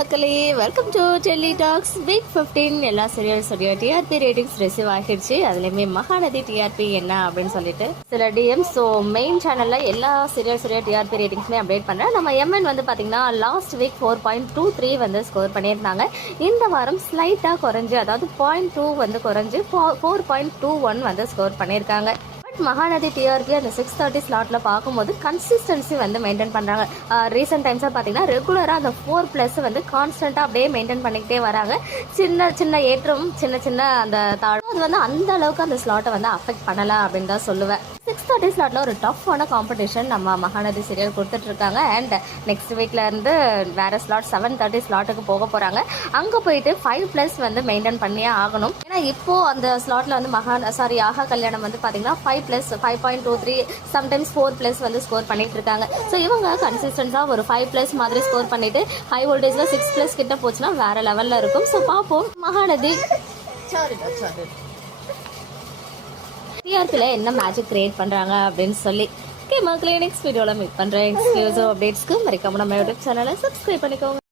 மக்களே, welcome to Delhi talks. Week 15 எல்லா சீரியல்ஸோடைய TRP ratings receive ஆகிடுச்சு. அதுலேயுமே மகாநதி டிஆர்பி என்ன அப்படின்னு சொல்லிட்டு சில டிஎம். ஸோ மெயின் சேனலில் எல்லா சீரியல்ஸோடைய டிஆர்பி ரேட்டிங்ஸுமே அப்டேட் பண்ணுறேன். நம்ம எம்என் வந்து பார்த்தீங்கன்னா லாஸ்ட் வீக் 4.23 வந்து ஸ்கோர் பண்ணியிருந்தாங்க. இந்த வாரம் ஸ்லைட்டாக குறைஞ்சு, அதாவது 0.2 வந்து குறைஞ்சு 4.21 வந்து ஸ்கோர் பண்ணியிருக்காங்க. மகாநதி டிஆர்பி அந்த 6:30 ஸ்லாட்ல பார்க்கும்போது கன்சிஸ்டன்சி வந்து மெயின்டைன் பண்றாங்க. ரீசெண்ட் டைம்ஸாக பார்த்தீங்கன்னா ரெகுலராக அந்த 4+ வந்து கான்ஸ்டன்ட்டாக அப்படியே மெயின்டைன் பண்ணிக்கிட்டே வராங்க. சின்ன சின்ன ஏற்றம், சின்ன சின்ன அந்த தாழ்வு, அது வந்து அந்த அளவுக்கு அந்த ஸ்லாட்டை வந்து அஃபெக்ட் பண்ணலை அப்படின்னு தான் சொல்லுவேன். 6:30 ஸ்லாட்ல ஒரு டஃப்பான காம்படிஷன் நம்ம மகாநதி சீரியல் கொடுத்துட்டு இருக்காங்க. அண்ட் நெக்ஸ்ட் வீக்ல இருந்து வேற ஸ்லாட் 7:30 ஸ்லாட்டுக்கு போக போறாங்க. அங்க போயிட்டு 5+ வந்து மெயின்டைன் பண்ணியே ஆகணும். ஏன்னா இப்போ அந்த ஸ்லாட்ல வந்து ஆஹா கல்யாணம் வந்து பாத்தீங்கன்னா 5+, 5.23, சம்டைம்ஸ் 4+ வந்து ஸ்கோர் பண்ணிட்டு இருக்காங்க. ஸோ இவங்க கன்சிஸ்டன்ஸா ஒரு 5+ மாதிரி ஸ்கோர் பண்ணிட்டு ஹை வோல்டேஜ்ல 6+ கிட்ட போச்சுன்னா வேற லெவல்ல இருக்கும். ஸோ பார்ப்போம் மகாநதி டிஆர்பியில் என்ன மேஜிக் கிரியேட் பண்ணுறாங்க அப்படின்னு சொல்லி. ஓகே மக்களே, நெக்ஸ்ட் வீடியோவில் மீட் பண்ணுறேன். எக்ஸ்க்ளூசிவ் அப்டேட்ஸ்க்கு மறக்காம நம்ம யூடியூப் சேனலை சப்ஸ்கிரைப் பண்ணிக்கோங்க.